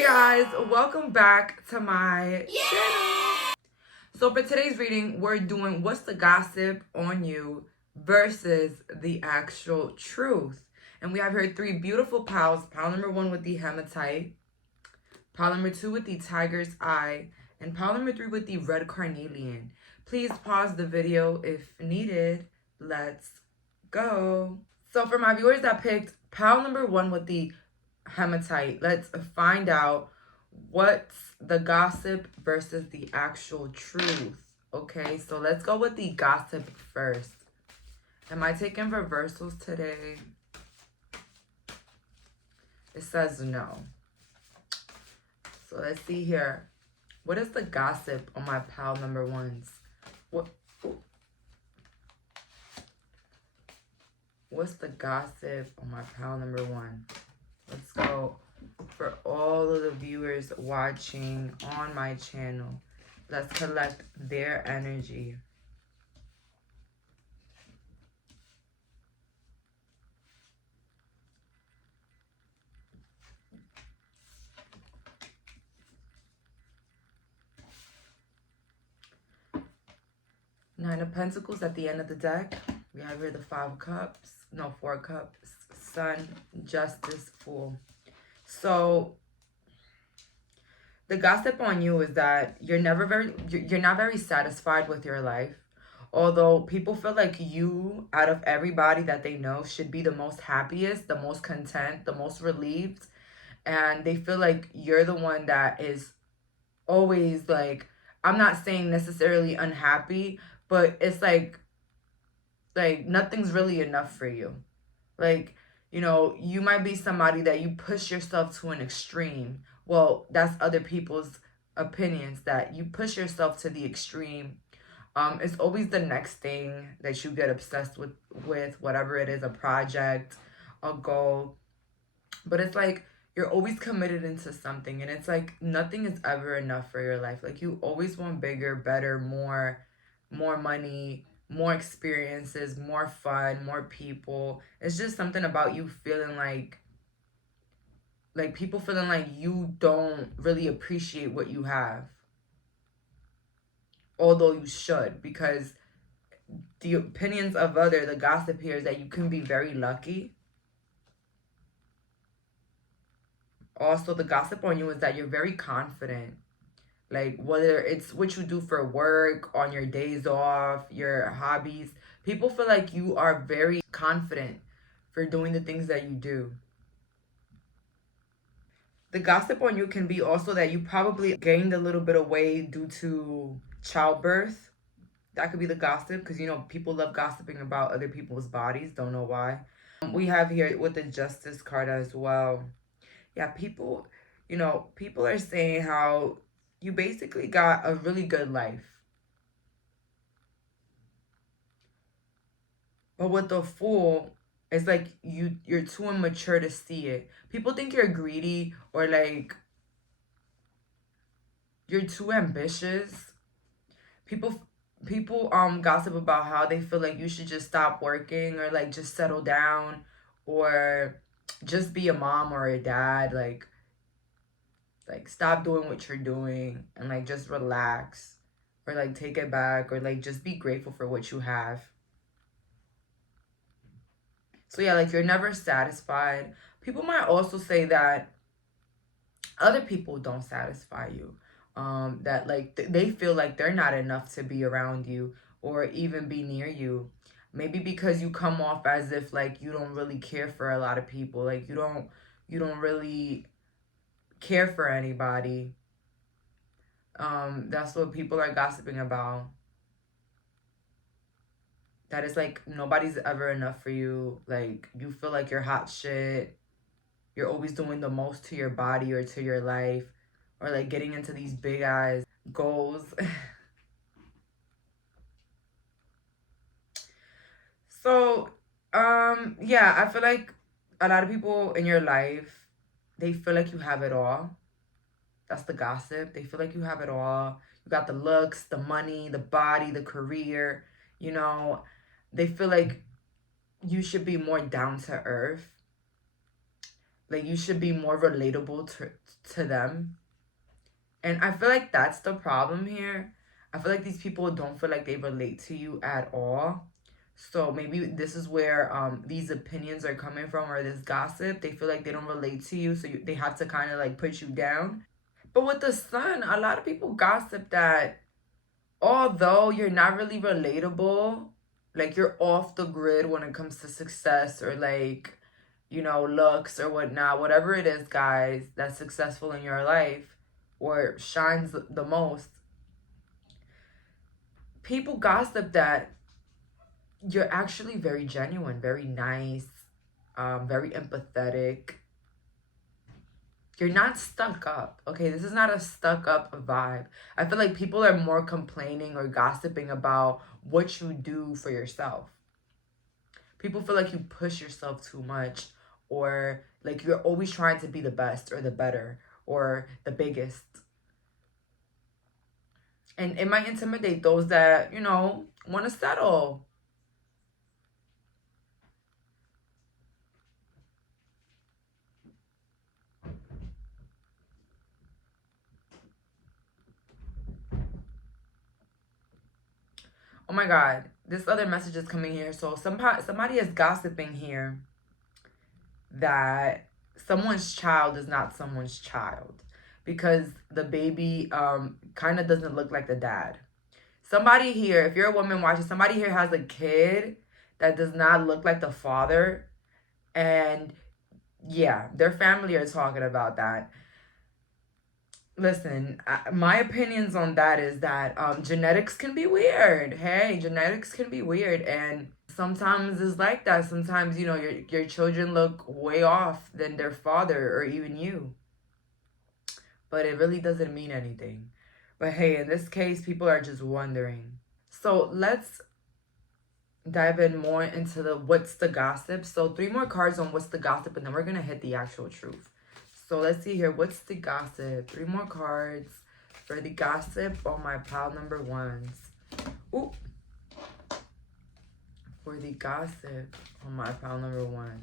Hey guys, welcome back to my channel. So for today's reading, we're doing what's the gossip on you versus the actual truth. And we have here three beautiful piles. Pile number one with the hematite, pile number two with the tiger's eye, and pile number three with the red carnelian. Please pause the video if needed. Let's go. So for my viewers that picked pile number one with the hematite, let's find out what's the gossip versus the actual truth. Okay, so let's go with the gossip first. Am I taking reversals today? It says no. So let's see here. What is the gossip on my pile number ones? What's the gossip on my pile number one? Let's go for all of the viewers watching on my channel. Let's collect their energy. Nine of Pentacles at the end of the deck. We have here the Four Cups, Sun, Justice, Fool. So the gossip on you is that you're not very satisfied with your life. Although people feel like you, out of everybody that they know, should be the most happiest, the most content, the most relieved. And they feel like you're the one that is always like, I'm not saying necessarily unhappy, but it's like nothing's really enough for you. Like, you know, you might be somebody that you push yourself to an extreme. Well, that's other people's opinions, that you push yourself to the extreme. It's always the next thing that you get obsessed with, whatever it is, a project, a goal. But it's like you're always committed into something, and it's like nothing is ever enough for your life. Like you always want bigger, better, more money, more experiences, more fun, more people. It's just something about you feeling like people feeling like you don't really appreciate what you have. Although you should, because the opinions of the gossip here is that you can be very lucky. Also, the gossip on you is that you're very confident. Like, whether it's what you do for work, on your days off, your hobbies, people feel like you are very confident for doing the things that you do. The gossip on you can be also that you probably gained a little bit of weight due to childbirth. That could be the gossip, because, you know, people love gossiping about other people's bodies. Don't know why. We have here with the Justice card as well. Yeah, people, you know, people are saying how you basically got a really good life. But with the Fool, it's like you're too immature to see it. People think you're greedy, or like you're too ambitious. People gossip about how they feel like you should just stop working, or like just settle down, or just be a mom or a dad, like stop doing what you're doing and like just relax, or like take it back, or like just be grateful for what you have. So yeah, like you're never satisfied. People might also say that other people don't satisfy you. That like they feel like they're not enough to be around you or even be near you. Maybe because you come off as if like you don't really care for a lot of people. Like you don't really care for anybody. That's what people are gossiping about. That is like nobody's ever enough for you. Like you feel like you're hot shit. You're always doing the most to your body or to your life, or like getting into these big ass goals. So, yeah, I feel like a lot of people in your life, they feel like you have it all. That's the gossip. They feel like you have it all. You got the looks, the money, the body, the career, you know. They feel like you should be more down to earth. Like you should be more relatable to them. And I feel like that's the problem here. I feel like these people don't feel like they relate to you at all. So maybe this is where these opinions are coming from, or this gossip. They feel like they don't relate to you, so they have to kind of like put you down. But with the sun, a lot of people gossip that although you're not really relatable, like you're off the grid when it comes to success or like, you know, looks or whatnot, whatever it is, guys, that's successful in your life or shines the most, people gossip that you're actually very genuine, very nice, very empathetic. You're not stuck up, okay? This is not a stuck up vibe. I feel like people are more complaining or gossiping about what you do for yourself. People feel like you push yourself too much, or like you're always trying to be the best or the better or the biggest. And it might intimidate those that, you know, want to settle. Oh my God, this other message is coming here. So somebody is gossiping here that someone's child is not someone's child because the baby kind of doesn't look like the dad. Somebody here, if you're a woman watching, somebody here has a kid that does not look like the father. And yeah, their family are talking about that. Listen, my opinions on that is that genetics can be weird. Hey, genetics can be weird, and sometimes it's like that. Sometimes, you know, your children look way off than their father or even you. But it really doesn't mean anything. But hey, in this case, people are just wondering. So let's dive in more into the what's the gossip. So 3 more cards on what's the gossip, and then we're gonna hit the actual truth. So let's see here. What's the gossip? 3 more cards for the gossip on my pile number 1s. Ooh. For the gossip on my pile number 1.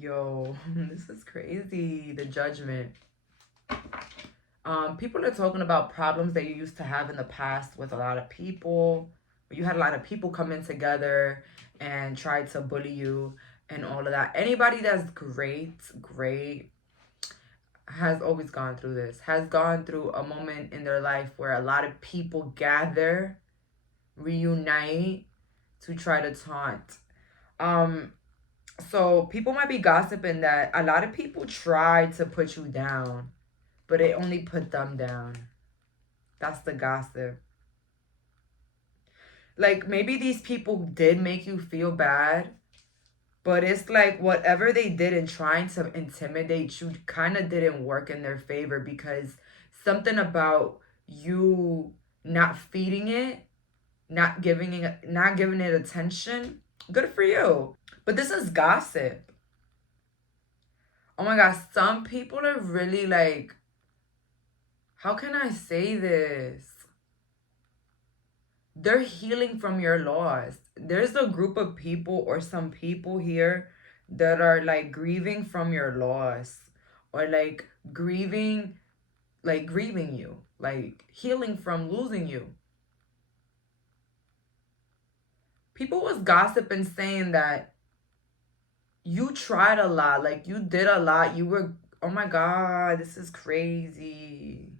Yo, this is crazy. The Judgment. People are talking about problems that you used to have in the past with a lot of people. You had a lot of people come in together and try to bully you and all of that. Anybody that's great, has always gone through this. Has gone through a moment in their life where a lot of people gather, reunite to try to taunt. So people might be gossiping that a lot of people tried to put you down, but it only put them down. That's the gossip. Like, maybe these people did make you feel bad, but it's like whatever they did in trying to intimidate you kind of didn't work in their favor, because something about you not feeding it, not giving it attention, good for you. But this is gossip. Oh my gosh, some people are really like, how can I say this? They're healing from your loss. There's a group of people or some people here that are like grieving from your loss, or like grieving you, like healing from losing you. People was gossiping saying that you tried a lot, like you did a lot. You were, oh my God, this is crazy.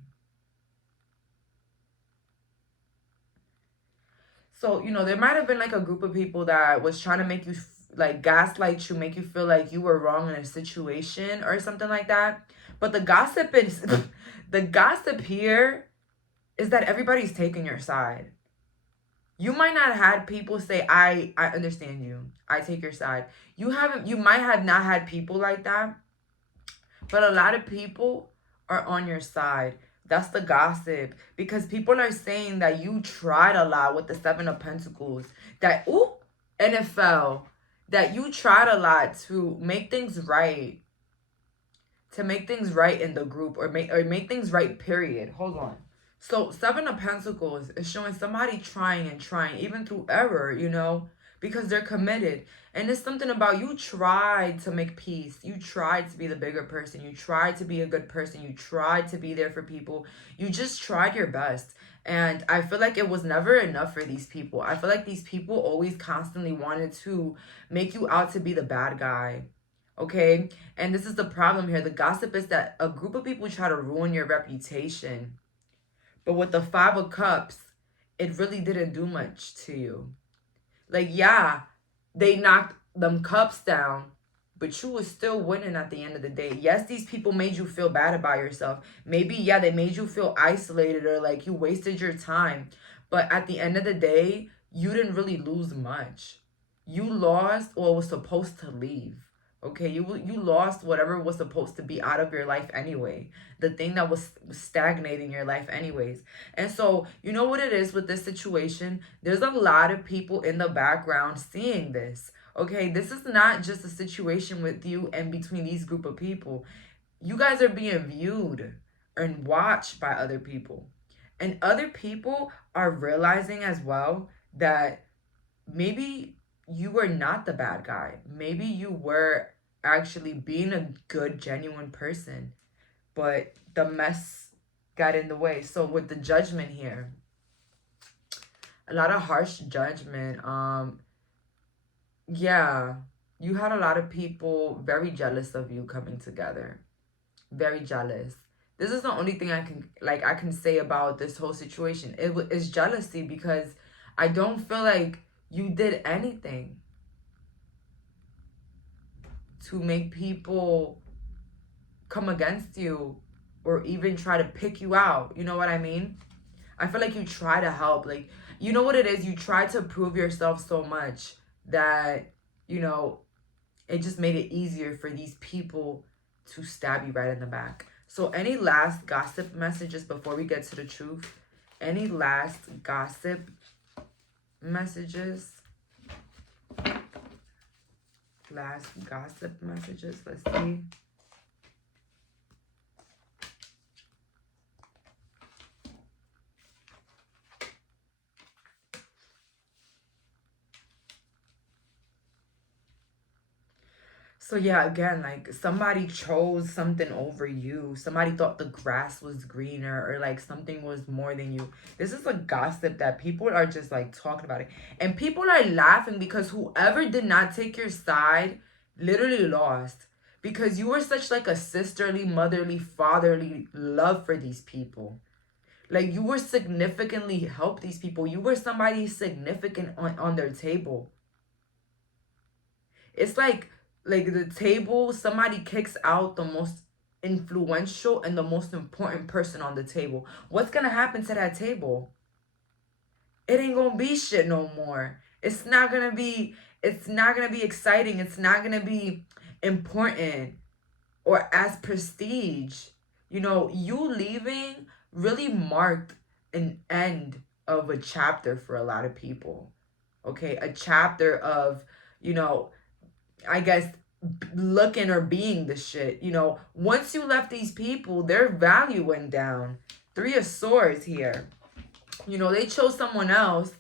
So, you know, there might have been like a group of people that was trying to make you like gaslight you, make you feel like you were wrong in a situation or something like that. But the gossip is, the gossip here is that everybody's taking your side. You might not have had people say, I understand you, I take your side. You might have not had people like that, but a lot of people are on your side. That's the gossip. Because people are saying that you tried a lot with the 7 of Pentacles. That, ooh, NFL. That you tried a lot to make things right. to make things right in the group, or make things right, period. Hold on. So 7 of Pentacles is showing somebody trying and trying, even through error, you know, because they're committed. And it's something about, you tried to make peace. You tried to be the bigger person. You tried to be a good person. You tried to be there for people. You just tried your best. And I feel like it was never enough for these people. I feel like these people always constantly wanted to make you out to be the bad guy. Okay? And this is the problem here. The gossip is that a group of people try to ruin your reputation. But with the 5 of Cups, it really didn't do much to you. Like, yeah, they knocked them cups down, but you was still winning at the end of the day. Yes, these people made you feel bad about yourself. Maybe, yeah, they made you feel isolated, or like you wasted your time. But at the end of the day, you didn't really lose much. You lost what was supposed to leave. Okay, you lost whatever was supposed to be out of your life anyway. The thing that was stagnating your life anyways. And so, you know what it is with this situation? There's a lot of people in the background seeing this. Okay, this is not just a situation with you and between these group of people. You guys are being viewed and watched by other people. And other people are realizing as well that maybe you were not the bad guy. Maybe you were actually being a good, genuine person, but the mess got in the way. So with the Judgment here, a lot of harsh judgment. Yeah, you had a lot of people very jealous of you coming together. Very jealous. This is the only thing I can say about this whole situation. It's jealousy, because I don't feel like you did anything to make people come against you or even try to pick you out. You know what I mean? I feel like you try to help. Like, you know what it is? You try to prove yourself so much that, you know, it just made it easier for these people to stab you right in the back. So any last gossip messages before we get to the truth? Any last gossip messages? Last gossip messages. Let's see. So yeah, again, like somebody chose something over you. Somebody thought the grass was greener, or like something was more than you. This is a gossip that people are just like talking about it. And people are laughing because whoever did not take your side literally lost. Because you were such like a sisterly, motherly, fatherly love for these people. Like you were significantly help these people. You were somebody significant on their table. It's like the table, somebody kicks out the most influential and the most important person on the table. What's gonna happen to that table? It ain't gonna be shit no more. It's not gonna be exciting. It's not gonna be important or as prestige. You know, you leaving really marked an end of a chapter for a lot of people. Okay, a chapter of, you know, I guess looking or being the shit. You know, once you left these people, their value went down. 3 of Swords here. You know, they chose someone else,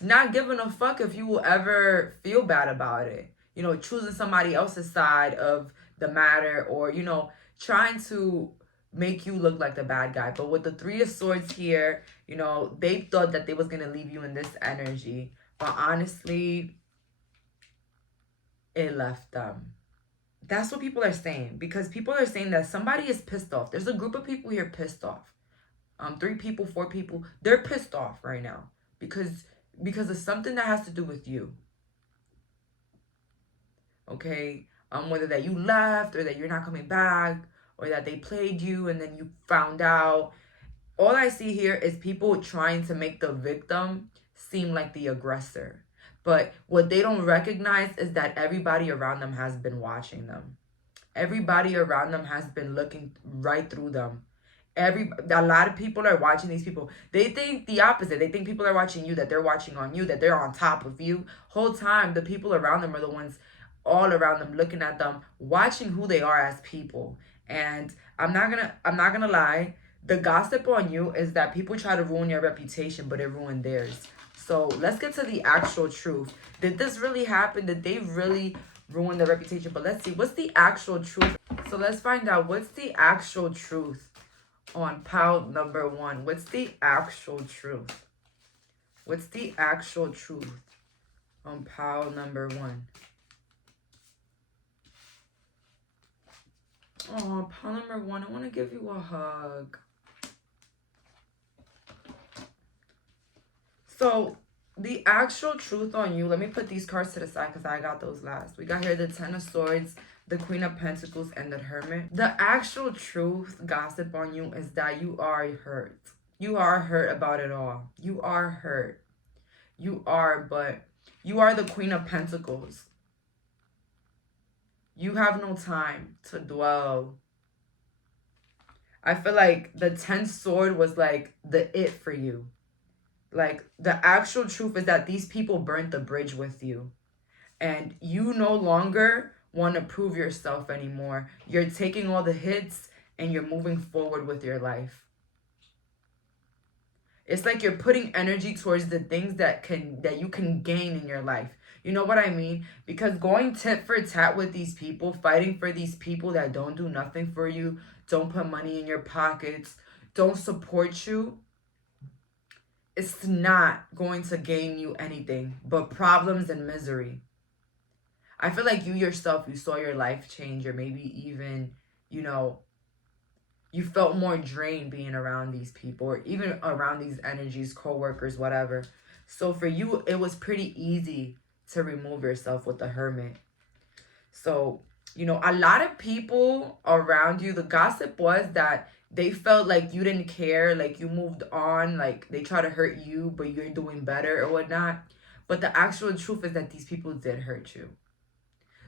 not giving a fuck if you will ever feel bad about it. You know, choosing somebody else's side of the matter, or, you know, trying to make you look like the bad guy. But with the 3 of Swords here, you know, they thought that they was going to leave you in this energy. But honestly, it left them. That's what people are saying, because people are saying that somebody is pissed off. There's a group of people here pissed off. 3 people, 4 people, they're pissed off right now because of something that has to do with you. Okay, whether that you left, or that you're not coming back, or that they played you and then you found out. All I see here is people trying to make the victim seem like the aggressor. But what they don't recognize is that everybody around them has been watching them. Everybody around them has been looking right through them. A lot of people are watching these people. They think the opposite. They think people are watching you, that they're watching on you, that they're on top of you. Whole time, the people around them are the ones all around them looking at them, watching who they are as people. And I'm not gonna lie. The gossip on you is that people try to ruin your reputation, but it ruined theirs. So let's get to the actual truth. Did this really happen? Did they really ruin the reputation? But let's see. What's the actual truth? So let's find out what's the actual truth on pile number 1. What's the actual truth? What's the actual truth on pile number 1? Oh, pile number 1, I want to give you a hug. So, the actual truth on you, let me put these cards to the side because I got those last. We got here the Ten of Swords, the Queen of Pentacles, and the Hermit. The actual truth, gossip on you, is that you are hurt. You are hurt about it all. You are hurt. You are, but you are the Queen of Pentacles. You have no time to dwell. I feel like the 10th sword was like the it for you. Like, the actual truth is that these people burnt the bridge with you. And you no longer want to prove yourself anymore. You're taking all the hits and you're moving forward with your life. It's like you're putting energy towards the things that you can gain in your life. You know what I mean? Because going tit for tat with these people, fighting for these people that don't do nothing for you, don't put money in your pockets, don't support you, it's not going to gain you anything but problems and misery. I feel like you yourself, you saw your life change, or maybe even, you know, you felt more drained being around these people, or even around these energies, co-workers, whatever. So for you, it was pretty easy to remove yourself with the Hermit. So, you know, a lot of people around you, the gossip was that they felt like you didn't care, like you moved on, like they try to hurt you, but you're doing better or whatnot. But the actual truth is that these people did hurt you.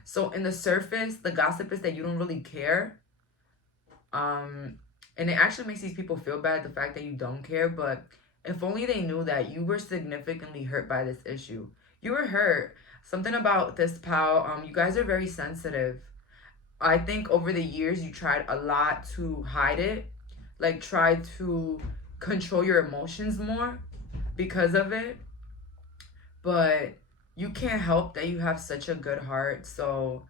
So in the surface, the gossip is that you don't really care. And it actually makes these people feel bad, the fact that you don't care. But if only they knew that you were significantly hurt by this issue. You were hurt. Something about this, pal. You guys are very sensitive. I think over the years you tried a lot to hide it, like try to control your emotions more because of it. But you can't help that you have such a good heart. So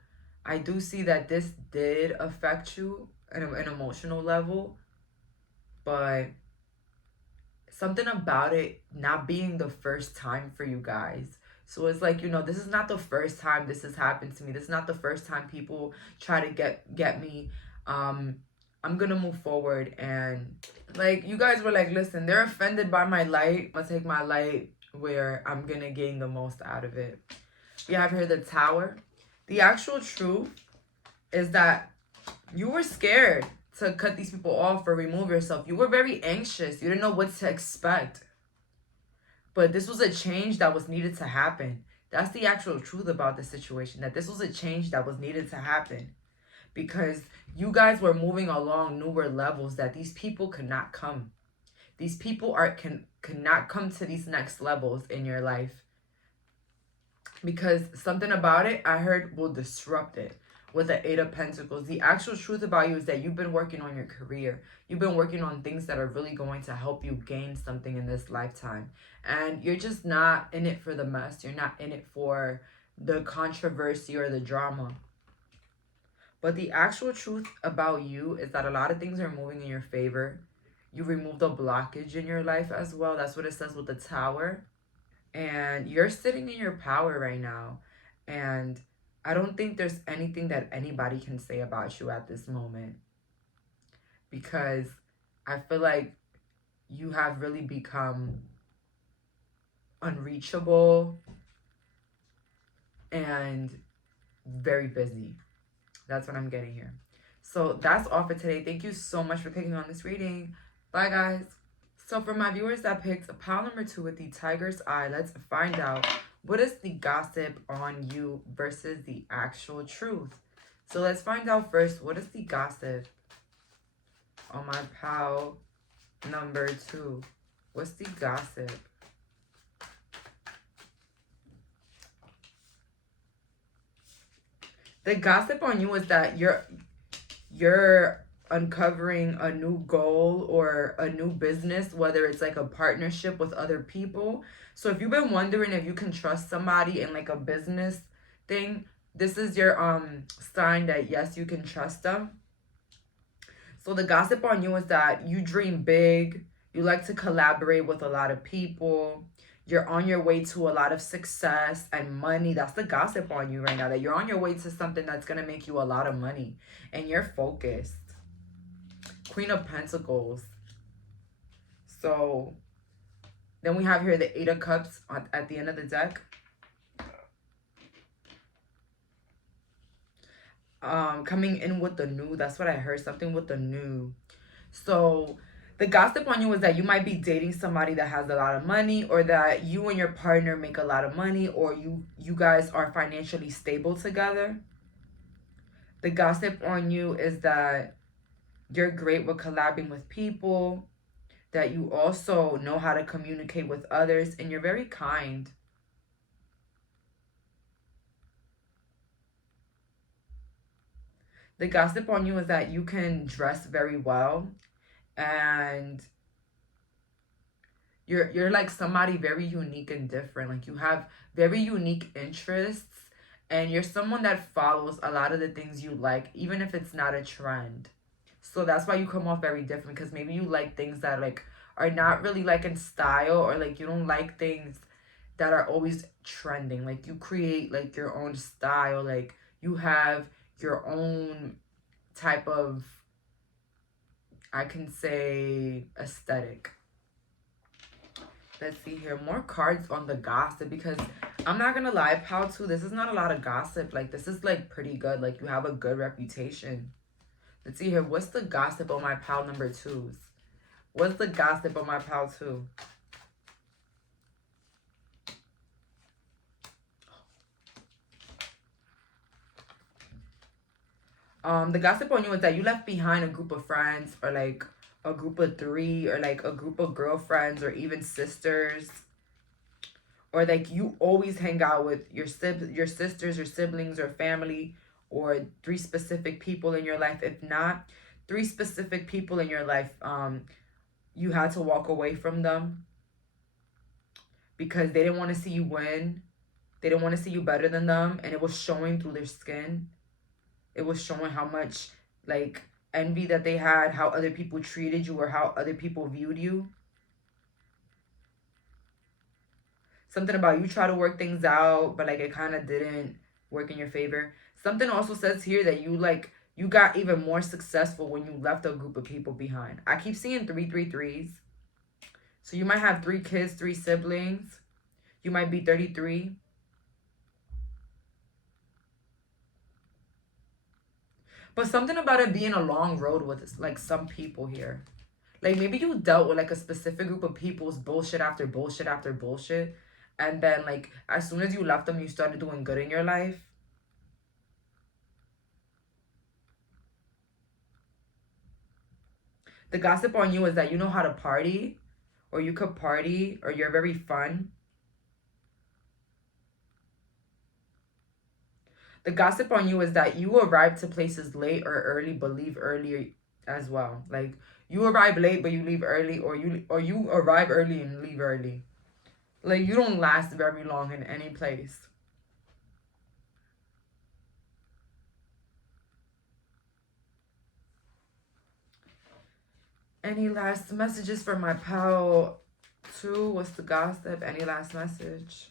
I do see that this did affect you at an emotional level, but something about it not being the first time for you guys. So it's like, you know, this is not the first time this has happened to me. This is not the first time people try to get me. I'm gonna move forward. And like, you guys were like, listen, they're offended by my light. I'll take my light where I'm gonna gain the most out of it. We have here the Tower. The actual truth is that you were scared to cut these people off or remove yourself. You were very anxious. You didn't know what to expect. But this was a change that was needed to happen. That's the actual truth about the situation, that this was a change that was needed to happen. Because you guys were moving along newer levels that these people could not come. These people cannot come to these next levels in your life. Because something about it, I heard, will disrupt it. With the Eight of Pentacles, the actual truth about you is that you've been working on your career. You've been working on things that are really going to help you gain something in this lifetime. And you're just not in it for the mess. You're not in it for the controversy or the drama. But the actual truth about you is that a lot of things are moving in your favor. You removed a blockage in your life as well. That's what it says with the Tower. And you're sitting in your power right now. And I don't think there's anything that anybody can say about you at this moment. Because I feel like you have really become unreachable and very busy. That's what I'm getting here. So that's all for today. Thank you so much for clicking on this reading. Bye, guys. So for my viewers that picked pile number 2 with the Tiger's Eye, let's find out what is the gossip on you versus the actual truth. So let's find out first, what is the gossip on my pile number 2? What's the gossip? The gossip on you is that you're uncovering a new goal or a new business, whether it's like a partnership with other people. So if you've been wondering if you can trust somebody in like a business thing, this is your sign that yes, you can trust them. So the gossip on you is that you dream big, you like to collaborate with a lot of people, you're on your way to a lot of success and money. That's the gossip on you right now, that you're on your way to something that's going to make you a lot of money and you're focused. Queen of Pentacles. So then we have here the Eight of Cups at the end of the deck. Coming in with the new. That's what I heard. Something with the new. So the gossip on you is that you might be dating somebody that has a lot of money, or that you and your partner make a lot of money, or you guys are financially stable together. The gossip on you is that you're great with collabing with people, that you also know how to communicate with others, and you're very kind. The gossip on you is that you can dress very well, and you're like somebody very unique and different. Like you have very unique interests, and you're someone that follows a lot of the things you like, even if it's not a trend. So that's why you come off very different, because maybe you like things that like are not really like in style, or like you don't like things that are always trending. Like you create like your own style, like you have your own type of, I can say, aesthetic. Let's see here. More cards on the gossip, because I'm not gonna lie, pal 2, this is not a lot of gossip. Like this is like pretty good. Like you have a good reputation. Let's see here. What's the gossip on my pal number 2s? What's the gossip on my pal 2? The gossip on you is that you left behind a group of friends, or like a group of 3, or like a group of girlfriends, or even sisters, or like you always hang out with your sisters, your siblings, or family, or 3 specific people in your life. If not 3 specific people in your life, you had to walk away from them because they didn't want to see you win. They didn't want to see you better than them, and it was showing through their skin. It was showing how much like envy that they had, how other people treated you, or how other people viewed you. Something about you try to work things out, but like it kind of didn't work in your favor. Something also says here that you got even more successful when you left a group of people behind. I keep seeing 333s. So you might have 3 kids, 3 siblings. You might be 33. But something about it being a long road with like some people here. Like maybe you dealt with like a specific group of people's bullshit after bullshit after bullshit. And then like as soon as you left them, you started doing good in your life. The gossip on you is that you know how to party, or you could party, or you're very fun. The gossip on you is that you arrive to places late or early, but leave early as well. Like you arrive late, but you leave early, or you arrive early and leave early. Like you don't last very long in any place. Any last messages for my pal 2? What's the gossip? Any last message?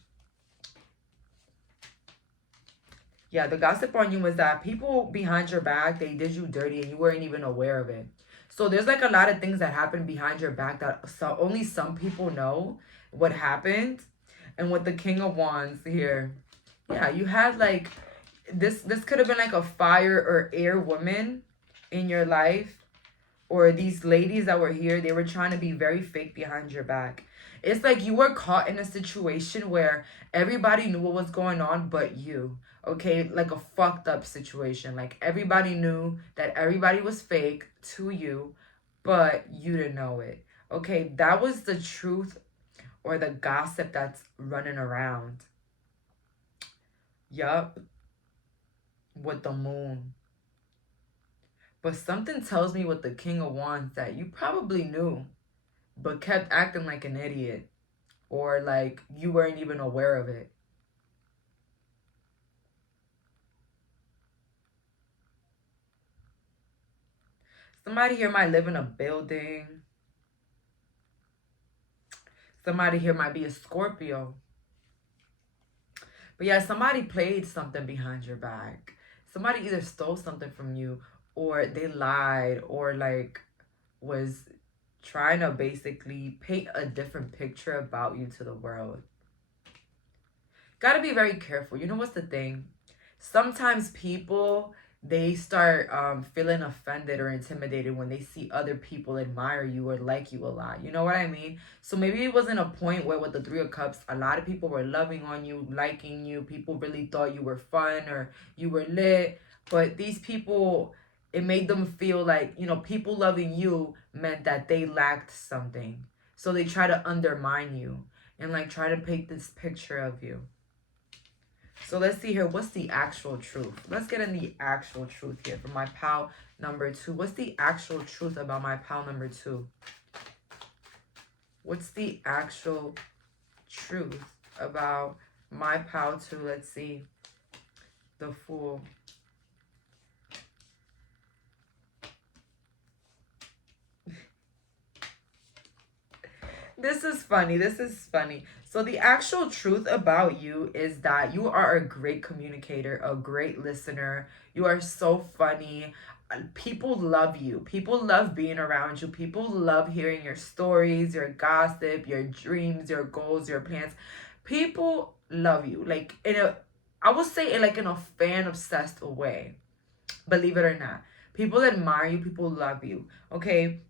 Yeah, the gossip on you is that people behind your back, they did you dirty and you weren't even aware of it. So there's like a lot of things that happen behind your back that only some people know what happened. And with the King of Wands here, yeah, you had like this could have been like a fire or air woman in your life, or these ladies that were here, they were trying to be very fake behind your back. It's like you were caught in a situation where everybody knew what was going on but you. Okay, like a fucked up situation. Like everybody knew that everybody was fake to you, but you didn't know it. Okay, that was the truth or the gossip that's running around. Yup, with the moon. But something tells me with the King of Wands that you probably knew, but kept acting like an idiot. Or like you weren't even aware of it. Somebody here might live in a building. Somebody here might be a Scorpio. But yeah, somebody played something behind your back. Somebody either stole something from you, or they lied, or like was trying to basically paint a different picture about you to the world. Gotta be very careful. You know what's the thing? Sometimes people, they start feeling offended or intimidated when they see other people admire you or like you a lot. You know what I mean? So maybe it wasn't a point where with the Three of Cups, a lot of people were loving on you, liking you. People really thought you were fun or you were lit. But these people, it made them feel like, you know, people loving you meant that they lacked something. So they try to undermine you and like try to paint this picture of you. So let's see here. What's the actual truth? Let's get in the actual truth here for my pal number 2. What's the actual truth about my pal number 2? What's the actual truth about my pal 2? Let's see. The Fool. This is funny. This is funny. So the actual truth about you is that you are a great communicator, a great listener. You are so funny. People love you. People love being around you. People love hearing your stories, your gossip, your dreams, your goals, your plans. People love you. Like I would say like in a fan obsessed way. Believe it or not. People admire you. People love you. Okay.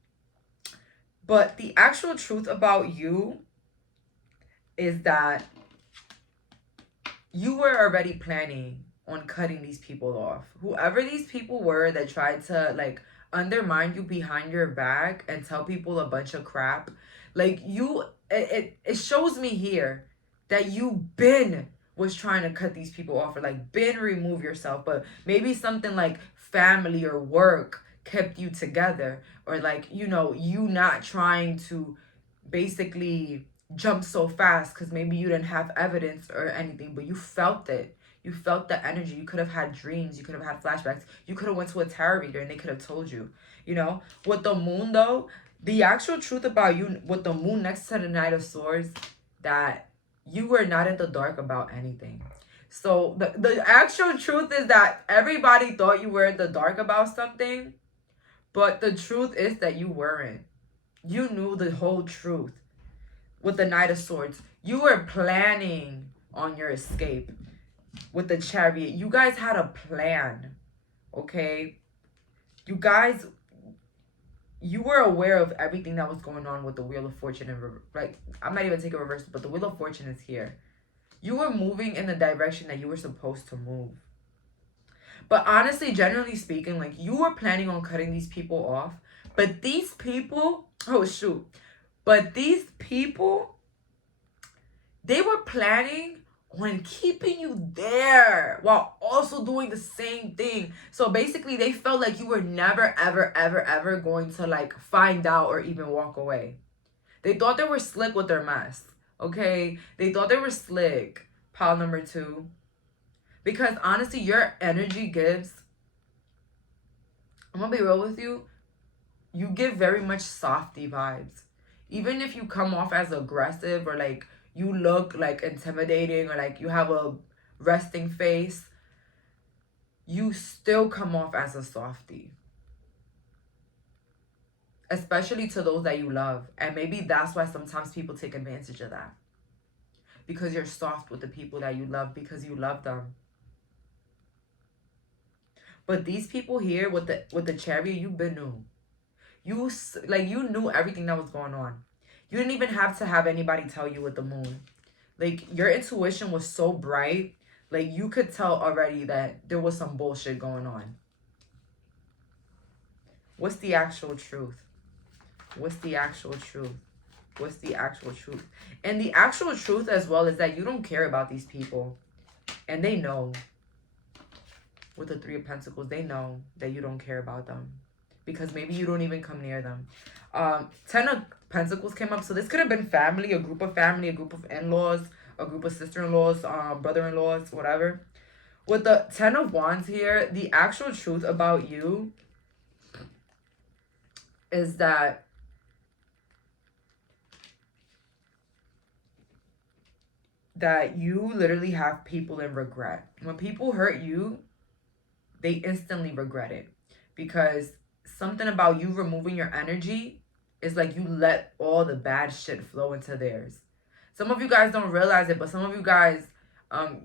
But the actual truth about you is that you were already planning on cutting these people off. Whoever these people were that tried to like undermine you behind your back and tell people a bunch of crap, like it shows me here that you was trying to cut these people off or like remove yourself, but maybe something like family or work kept you together, or like, you know, you not trying to basically jump so fast because maybe you didn't have evidence or anything, but you felt it. You felt the energy. You could have had dreams. You could have had flashbacks. You could have went to a tarot reader and they could have told you. You know, with the Moon though, the actual truth about you with the Moon next to the Knight of Swords, that you were not in the dark about anything. So the actual truth is that everybody thought you were in the dark about something, but the truth is that you weren't. You knew the whole truth. With the Knight of Swords, you were planning on your escape. With the Chariot, you guys had a plan. Okay? You guys, you were aware of everything that was going on with the Wheel of Fortune. And like, I'm not even taking reverse, but the Wheel of Fortune is here. You were moving in the direction that you were supposed to move. But honestly, generally speaking, like, you were planning on cutting these people off. But these people, oh shoot. But these people, they were planning on keeping you there while also doing the same thing. So basically, they felt like you were never, ever, ever, ever going to like find out or even walk away. They thought they were slick with their mess. Okay? They thought they were slick. Pile number 2. Because honestly, your energy gives, I'm gonna be real with you, you give very much softy vibes. Even if you come off as aggressive or like you look like intimidating or like you have a resting face, you still come off as a softie. Especially to those that you love. And maybe that's why sometimes people take advantage of that. Because you're soft with the people that you love because you love them. But these people here with the Chariot, you've been new. You knew everything that was going on. You didn't even have to have anybody tell you with the Moon. Like, your intuition was so bright. Like, you could tell already that there was some bullshit going on. What's the actual truth? What's the actual truth? What's the actual truth? And the actual truth as well is that you don't care about these people. And they know. with the Three of Pentacles, they know that you don't care about them. Because maybe you don't even come near them. Ten of Pentacles came up. So this could have been family, a group of in-laws, a group of sister-in-laws, brother-in-laws, whatever. With the Ten of Wands here, the actual truth about you is that you literally have people in regret. When people hurt you, they instantly regret it. Because something about you removing your energy is like you let all the bad shit flow into theirs. Some of you guys don't realize it, but some of you guys,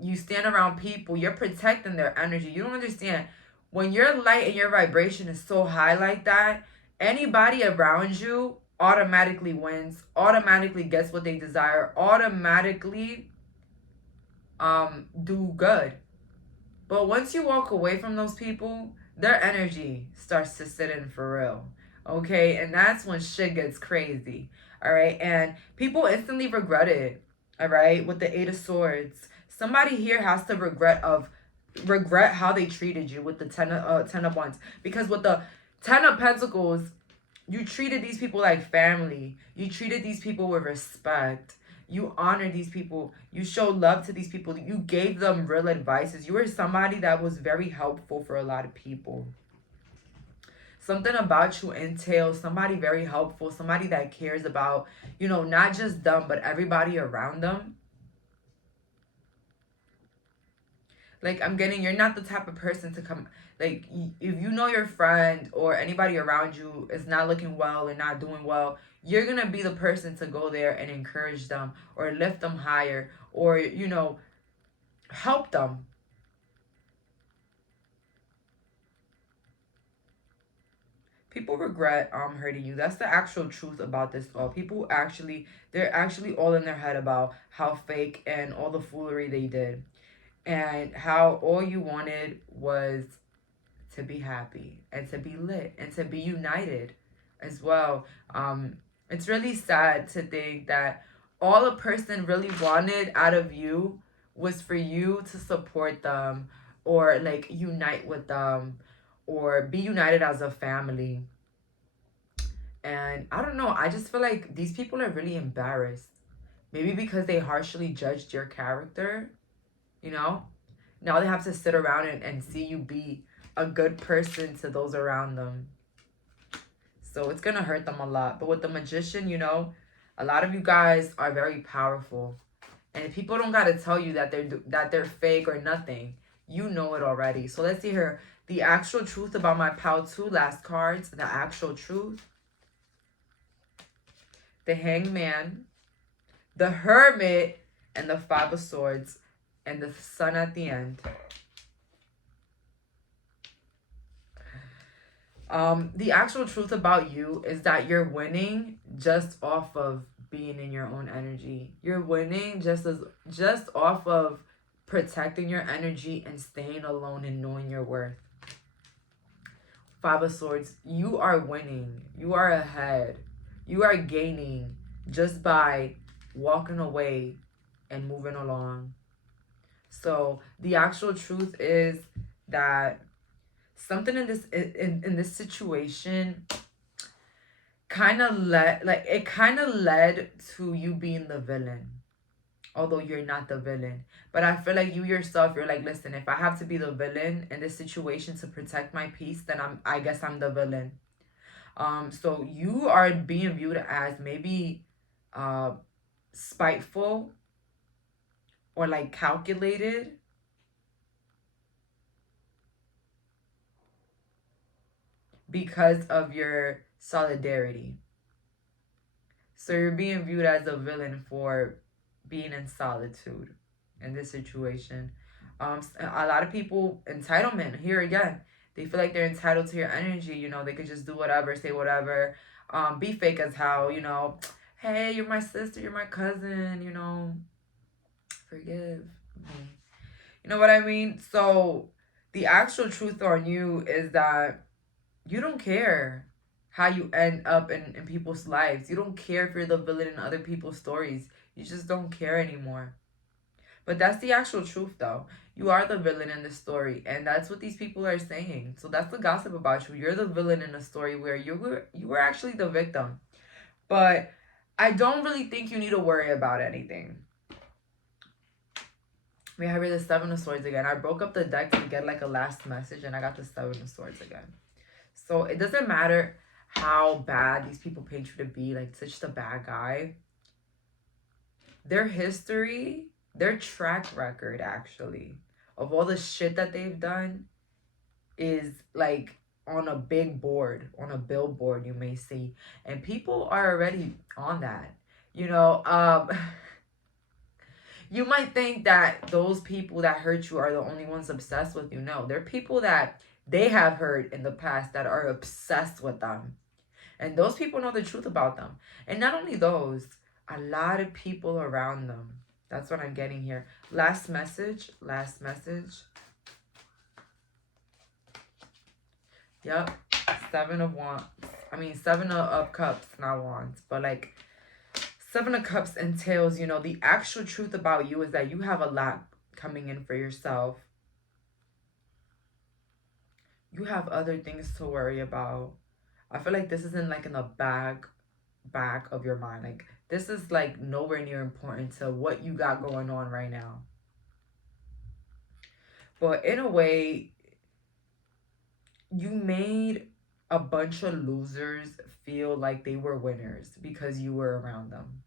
you stand around people, you're protecting their energy. You don't understand. When your light and your vibration is so high like that, anybody around you automatically wins, automatically gets what they desire, automatically do good. But once you walk away from those people, their energy starts to sit in for real. Okay? And that's when shit gets crazy. Alright? And people instantly regret it. Alright? With the Eight of Swords. Somebody here has to regret how they treated you with the Ten of Wands. Because with the Ten of Pentacles, you treated these people like family. You treated these people with respect. You honor these people. You show love to these people. You gave them real advices. You were somebody that was very helpful for a lot of people. Something about you entails somebody very helpful, somebody that cares about, you know, not just them, but everybody around them. Like, I'm getting, you're not the type of person to come, like, if you know your friend or anybody around you is not looking well and not doing well, you're going to be the person to go there and encourage them or lift them higher or, you know, help them. People regret hurting you. That's the actual truth about this all. People actually, they're actually all in their head about how fake and all the foolery they did. And how all you wanted was to be happy and to be lit and to be united as well. It's really sad to think that all a person really wanted out of you was for you to support them or like unite with them or be united as a family. And I don't know, I just feel like these people are really embarrassed. Maybe because they harshly judged your character, you know? Now they have to sit around and see you be a good person to those around them. So it's going to hurt them a lot. But with the Magician, you know, a lot of you guys are very powerful. And people don't got to tell you that they're fake or nothing. You know it already. So let's see here. The actual truth about my pile 2 last cards. The actual truth. The Hangman. The Hermit. And the Five of Swords. And the Sun at the end. The actual truth about you is that you're winning just off of being in your own energy. You're winning just off of protecting your energy and staying alone and knowing your worth. Five of Swords, you are winning. You are ahead. You are gaining just by walking away and moving along. So the actual truth is that something in this situation kind of led to you being the villain, although you're not the villain. But I feel like you yourself, you're like, listen, if I have to be the villain in this situation to protect my peace, then I guess I'm the villain. So you are being viewed as maybe spiteful or like calculated. Because of your solidarity. So you're being viewed as a villain for being in solitude in this situation. A lot of people, entitlement, here again, they feel like they're entitled to your energy. You know, they could just do whatever, say whatever, be fake as hell, you know. Hey, you're my sister, you're my cousin, you know, forgive me. You know what I mean? So the actual truth on you is that you don't care how you end up in people's lives. You don't care if you're the villain in other people's stories. You just don't care anymore. But that's the actual truth, though. You are the villain in the story, and that's what these people are saying. So that's the gossip about you. You're the villain in a story where you were actually the victim. But I don't really think you need to worry about anything. We have here the Seven of Swords again. I broke up the deck to get like a last message, and I got the Seven of Swords again. So it doesn't matter how bad these people paint you to be, like such a bad guy. Their history, their track record actually, of all the shit that they've done is like on a big board, on a billboard, you may see. And people are already on that. You know, you might think that those people that hurt you are the only ones obsessed with you. No, they're people that they have hurt in the past that are obsessed with them. And those people know the truth about them. And not only those, a lot of people around them. That's what I'm getting here. Last message. Last message. Yep. Seven of Wands. I mean, Seven of Cups, not Wands. But like, Seven of Cups entails, you know, the actual truth about you is that you have a lot coming in for yourself. You have other things to worry about. I feel like this isn't like in the back of your mind. Like, this is like nowhere near important to what you got going on right now. But in a way, you made a bunch of losers feel like they were winners because you were around them.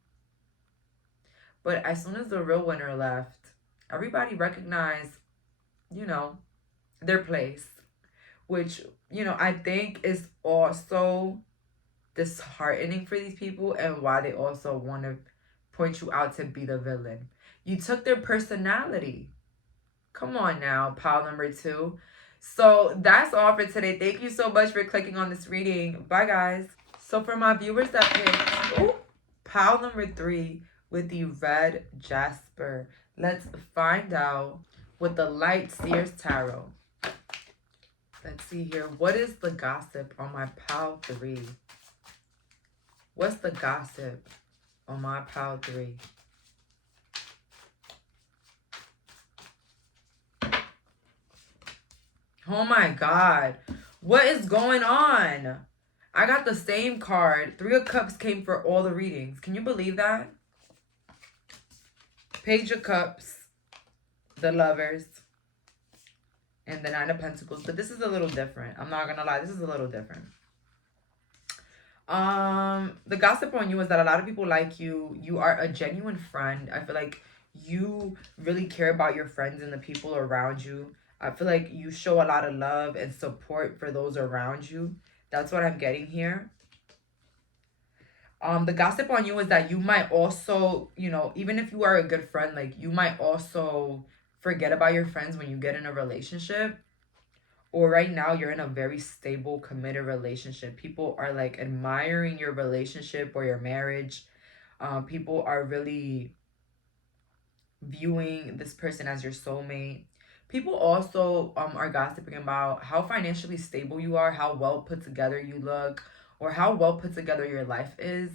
But as soon as the real winner left, everybody recognized, you know, their place. Which, you know, I think is also disheartening for these people and why they also want to point you out to be the villain. You took their personality. Come on now, pile number 2. So that's all for today. Thank you so much for clicking on this reading. Bye, guys. So for my viewers that picked pile number 3 with the red jasper, let's find out with the light seers tarot. Let's see here. What is the gossip on my pile 3? What's the gossip on my pile 3? Oh my God. What is going on? I got the same card. 3 of Cups came for all the readings. Can you believe that? Page of Cups. The Lovers. And the 9 of Pentacles. But this is a little different. I'm not going to lie. This is a little different. The gossip on you is that a lot of people like you. You are a genuine friend. I feel like you really care about your friends and the people around you. I feel like you show a lot of love and support for those around you. That's what I'm getting here. The gossip on you is that you might also, you know, even if you are a good friend, like you might also forget about your friends when you get in a relationship. Or right now you're in a very stable, committed relationship. People are like admiring your relationship or your marriage. People are really viewing this person as your soulmate. People also are gossiping about how financially stable you are, how well put together you look, or how well put together your life is.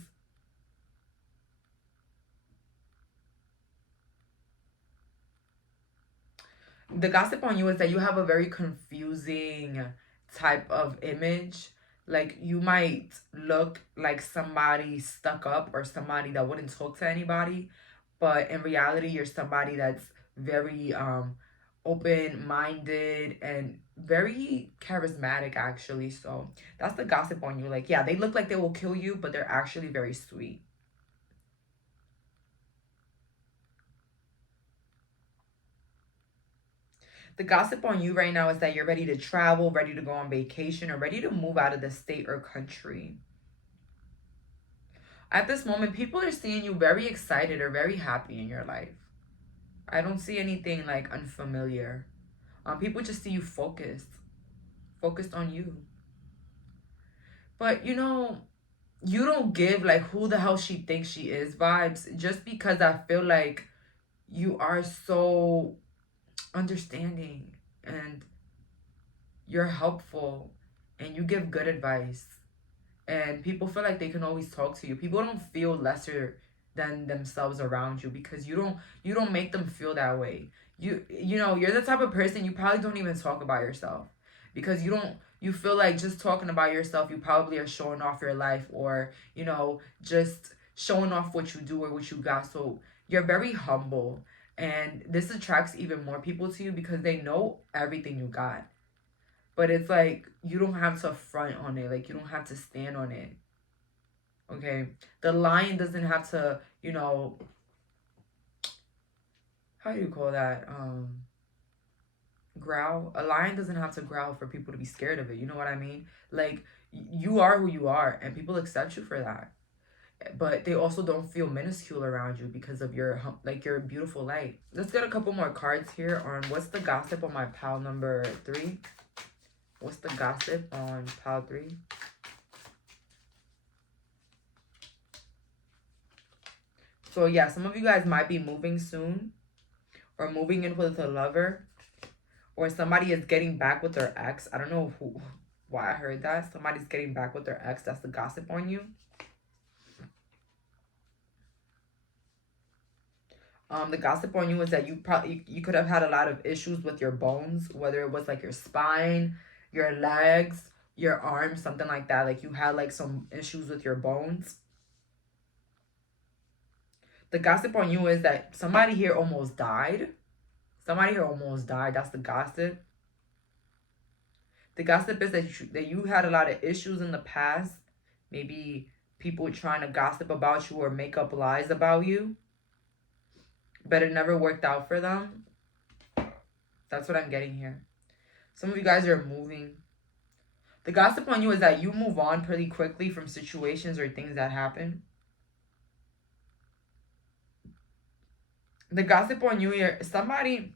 The gossip on you is that you have a very confusing type of image. Like, you might look like somebody stuck up or somebody that wouldn't talk to anybody. But in reality, you're somebody that's very open-minded and very charismatic, actually. So that's the gossip on you. Like, yeah, they look like they will kill you, but they're actually very sweet. The gossip on you right now is that you're ready to travel, ready to go on vacation, or ready to move out of the state or country. At this moment, people are seeing you very excited or very happy in your life. I don't see anything like unfamiliar. People just see you focused on you. But, you know, you don't give like who the hell she thinks she is vibes, just because I feel like you are so understanding and you're helpful and you give good advice and people feel like they can always talk to you. People don't feel lesser than themselves around you, because you don't make them feel that way. You know, you're the type of person, you probably don't even talk about yourself, because you feel like just talking about yourself, you probably are showing off your life, or you know, just showing off what you do or what you got. So you're very humble, and this attracts even more people to you because they know everything you got. But it's like you don't have to front on it, like you don't have to stand on it. Okay, the lion doesn't have to, you know, how do you call that, growl. A lion doesn't have to growl for people to be scared of it, you know what I mean? Like, you are who you are and people accept you for that, but they also don't feel minuscule around you because of your like your beautiful light. Let's get a couple more cards here on what's the gossip on my pile number 3. What's the gossip on pile 3? So yeah, some of you guys might be moving soon, or moving in with a lover, or somebody is getting back with their ex. I don't know why I heard that. Somebody's getting back with their ex. That's the gossip on you. The gossip on you is that you could have had a lot of issues with your bones, whether it was like your spine, your legs, your arms, something like that. Like you had like some issues with your bones. The gossip on you is that somebody here almost died. Somebody here almost died. That's the gossip. The gossip is that you had a lot of issues in the past. Maybe people trying to gossip about you or make up lies about you, but it never worked out for them. That's what I'm getting here. Some of you guys are moving. The gossip on you is that you move on pretty quickly from situations or things that happen. The gossip on you here, if somebody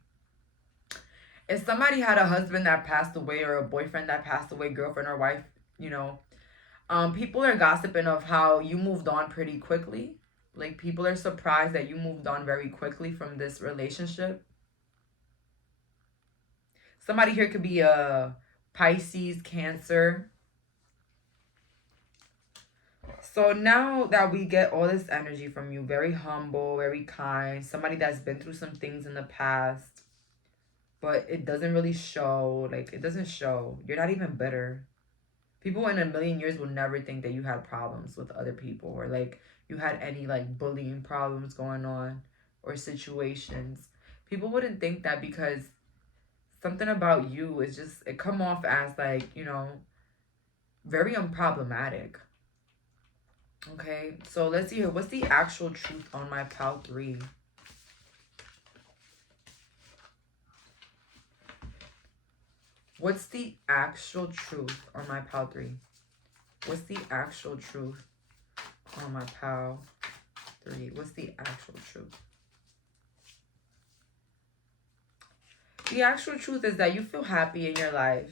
had a husband that passed away, or a boyfriend that passed away, girlfriend or wife, you know, people are gossiping of how you moved on pretty quickly. Like, people are surprised that you moved on very quickly from this relationship. Somebody here could be a Pisces, Cancer. So now that we get all this energy from you, very humble, very kind, somebody that's been through some things in the past, but it doesn't really show. Like, it doesn't show. You're not even bitter. People in a million years will never think that you had problems with other people, or like you had any like bullying problems going on or situations. People wouldn't think that, because something about you is just, it come off as like, you know, very unproblematic. Okay, so let's see here. What's the actual truth on my pile 3? What's the actual truth on my pile 3? What's the actual truth on my pile 3? What's the actual truth? The actual truth is that you feel happy in your life.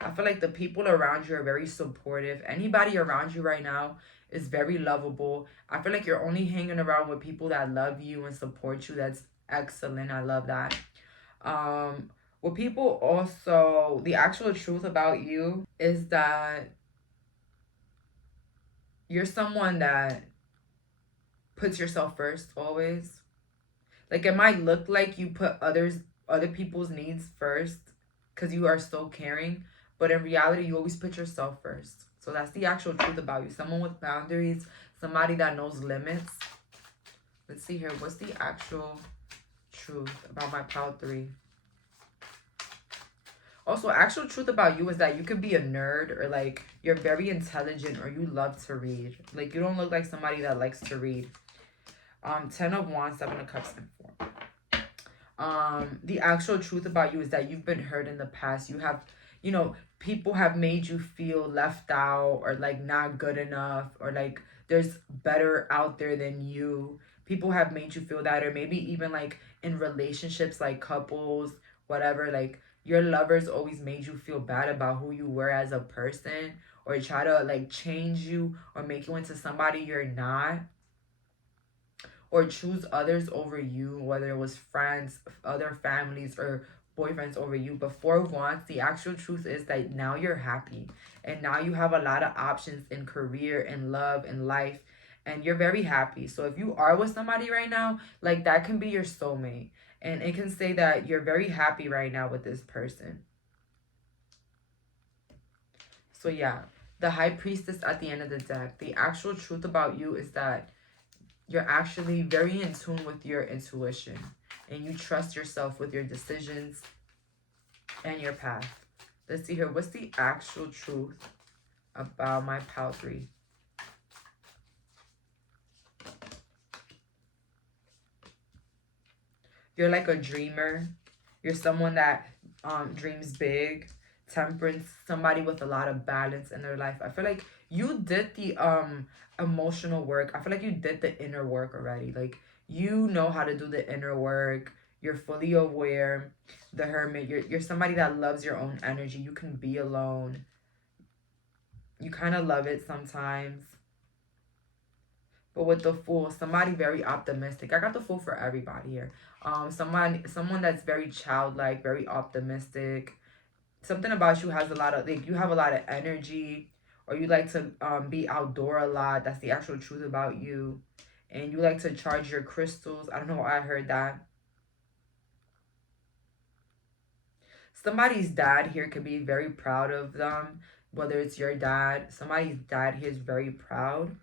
I feel like the people around you are very supportive. Anybody around you right now is very lovable. I feel like you're only hanging around with people that love you and support you. That's excellent. I love that. What people also, the actual truth about you is that you're someone that puts yourself first always. Like, it might look like you put other people's needs first because you are so caring, but in reality, you always put yourself first. So that's the actual truth about you. Someone with boundaries, somebody that knows limits. Let's see here. What's the actual truth about my pile 3? Also, actual truth about you is that you could be a nerd, or like you're very intelligent, or you love to read. Like, you don't look like somebody that likes to read. 10 of Wands, 7 of Cups, and 4. The actual truth about you is that you've been hurt in the past. You have, you know, people have made you feel left out, or like not good enough, or like there's better out there than you. People have made you feel that, or maybe even like in relationships, like couples, whatever, like your lovers always made you feel bad about who you were as a person, or try to like change you or make you into somebody you're not, or choose others over you, whether it was friends, other families, or boyfriends over you. But 4 of Wands, the actual truth is that now you're happy, and now you have a lot of options in career, in love, in life, and you're very happy. So if you are with somebody right now, like that can be your soulmate. And it can say that you're very happy right now with this person. So yeah, the High Priestess at the end of the deck. The actual truth about you is that you're actually very in tune with your intuition. And you trust yourself with your decisions and your path. Let's see here. What's the actual truth about my pile 3? You're like a dreamer. You're someone that dreams big. Temperance, somebody with a lot of balance in their life. I feel like you did the emotional work. I feel like you did the inner work already. Like, you know how to do the inner work. You're fully aware. The Hermit, you're somebody that loves your own energy. You can be alone. You kind of love it sometimes. But with the Fool, somebody very optimistic. I got the Fool for everybody here. Someone that's very childlike, very optimistic. Something about you has a lot of, like, you have a lot of energy, or you like to be outdoor a lot. That's the actual truth about you. And you like to charge your crystals. I don't know why I heard that. Somebody's dad here could be very proud of them, whether it's your dad. Somebody's dad here is very proud.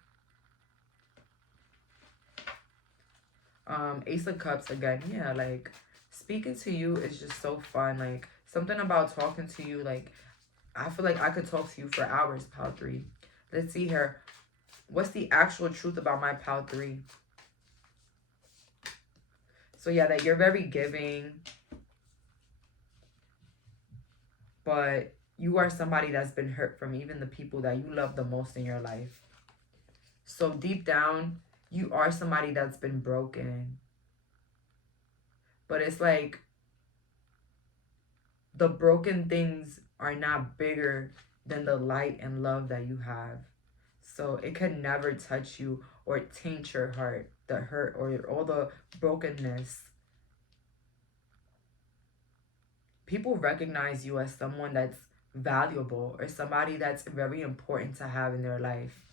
Ace of Cups again. Yeah, like, speaking to you is just so fun. Like, something about talking to you, like, I feel like I could talk to you for hours, pile 3. Let's see here. What's the actual truth about my pile 3? So yeah, that you're very giving, but you are somebody that's been hurt from even the people that you love the most in your life. So deep down, you are somebody that's been broken. But it's like the broken things are not bigger than the light and love that you have. So it can never touch you or taint your heart, the hurt or all the brokenness. People recognize you as someone that's valuable or somebody that's very important to have in their life.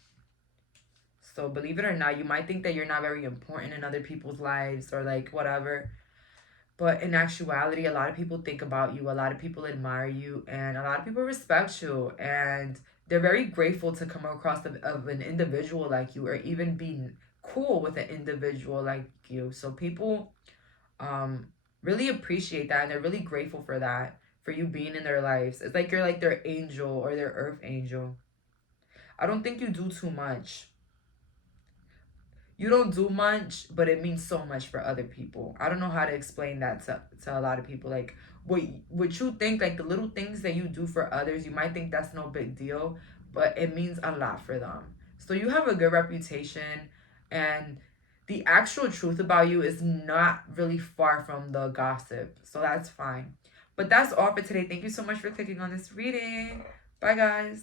So believe it or not, you might think that you're not very important in other people's lives or like whatever. But in actuality, a lot of people think about you, a lot of people admire you, and a lot of people respect you. And they're very grateful to come across of an individual like you, or even be cool with an individual like you. So people really appreciate that, and they're really grateful for that, for you being in their lives. It's like you're like their angel or their earth angel. I don't think you do too much. You don't do much, but it means so much for other people. I don't know how to explain that to a lot of people. Like, what you think, like the little things that you do for others, you might think that's no big deal, but it means a lot for them. So you have a good reputation, and the actual truth about you is not really far from the gossip. So that's fine. But that's all for today. Thank you so much for clicking on this reading. Bye, guys.